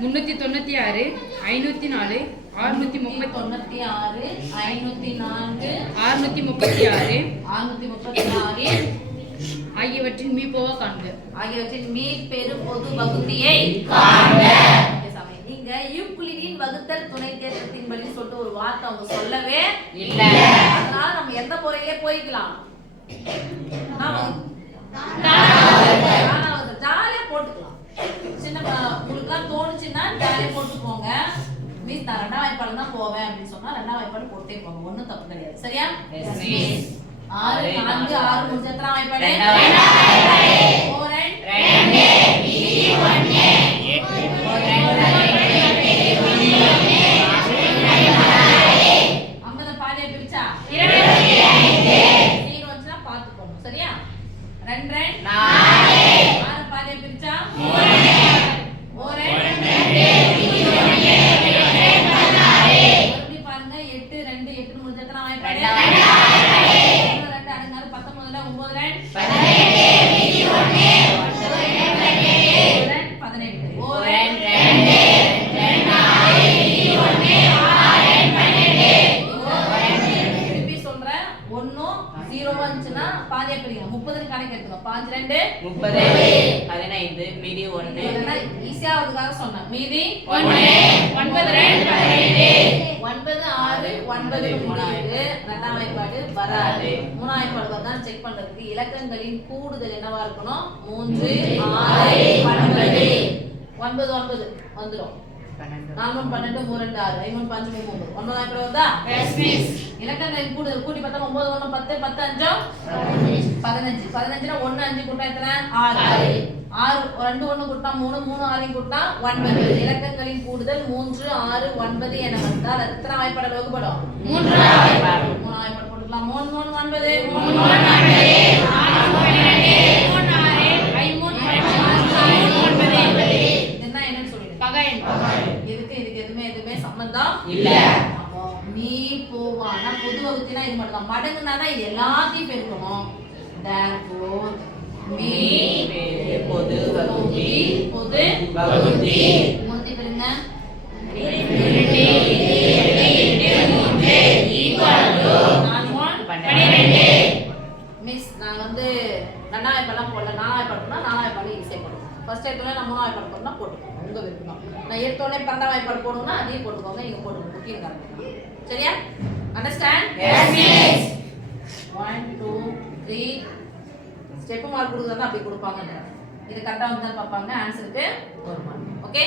396 504 696 504 636 ஆகியவற்றின் மீப்போவா காண்க. ஆகியவற்றின் மீப்பெரு பொது வகுத்தியை காண்க. இங்க யூக்ளிடின் வகுத்தல் துணை தேற்றத்தின்படி சொல்லிட்டு ஒரு வார்த்தை அவங்க சொல்லவே இல்ல. அதனால நம்ம எந்த முறையிலே போய்க்கலாம். ஜாலியா போட்டுக்கலாம். சின்ன உங்களுக்குலாம் தோணுச்சுன்னா ஜாலியா போட்டு போங்க. மீஸ் நான் 2ஆம் வாய்ப்பாடு தான் போவேன் அப்படின்னு சொன்னா 2ஆம் வாய்ப்பாடு போட்டே போங்க. ஒன்றும் தப்பு கிடையாது. சரியா? 6 4 6 முடிஞ்ச எத்தனாம் வாய்ப்பாடு? 50 பாதியா பிரிச்சா 25 வந்துச்சுன்னா பார்த்துக்கோங்க. சரியா? 2 4 6 பாதியா பிரிச்சா 3 பாருங்க 8 2 8 முடிஞ்ச எத்தனாம் வாய்ப்பாடு? 2 அடுங்காது 19 9 பாதியா பிரிங்க 30 கணக்கு எடுத்துங்க 5 2 30 15 மீதி 1 ஈஸியா அதுக்காக சொன்னேன் மீதி 1 9 2 15 9 6 9 முடியுது 2ஆம் வாய்ப்பாடு வராது 3ஆம் வாய்ப்பாடு தான் செக் பண்றதுக்கு இலக்கங்களின் கூடுதல் என்னவா இருக்கணும் 3 6 9 9 9 வந்துரும் 4 12 3 2 6 5 5 3 9 9ஆம் வாய்ப்பாடு வருதா எஸ் மிஸ். இலக்கங்களின் கூடுதல் கூட்டி பார்த்தா 9 1 10 10 5 15 15னா 1 5 கூட்டா எத்தனை 6 6 2 1 கூட்டா 3 3 6 கூட்டா 9 இலக்கங்களின் கூடுதல் 3 6 9 என வந்தால் எத்தனை வாய்ப்பாடு வகுப்படும் 3 வாய்ப்பாடு போட்டுக்கலாம் 3 3 9 3 9 என்னன்னு சொல்லிடுங்க பகன் இதுக்கு எதுவுமே சம்பந்தம் இல்ல. அப்போ நீ போவானா பொது வகுத்தினா இது மட்டும் தான் மடங்குனா இது எல்லாத்தையும் பெருக்கணும். therefore மீ பொது வகுத்தி பொது வகுத்தி மூர்த்தி பெருங்க மிஸ் நான் வந்து 2ஆம் வாய்ப்பாடு போடல 4ஆம் வாய்ப்பாடு போனா 4ஆம் வாய்ப்பாடு ஈஸியா போடுவோம். ஃபர்ஸ்ட் எடுத்தோடனே நான் 3ஆம் வாய்ப்பாடு போடணும்னா போட்டுக்கோங்க உங்க விருப்பம். நான் எடுத்தோடனே 12ஆம் வாய்ப்பாடு போடணும்னா அதையும் போட்டுக்கோங்க நீங்க போடுங்க புக்கிங் காரணம். சரியா? Understand? Yes miss. 1 2 3 step mark கொடுக்குறதா அப்படி கொடுப்பாங்க. இது கரெக்டா வந்தாலும் பார்ப்பாங்க ஆன்சருக்கு 1 மார்க். ஓகே?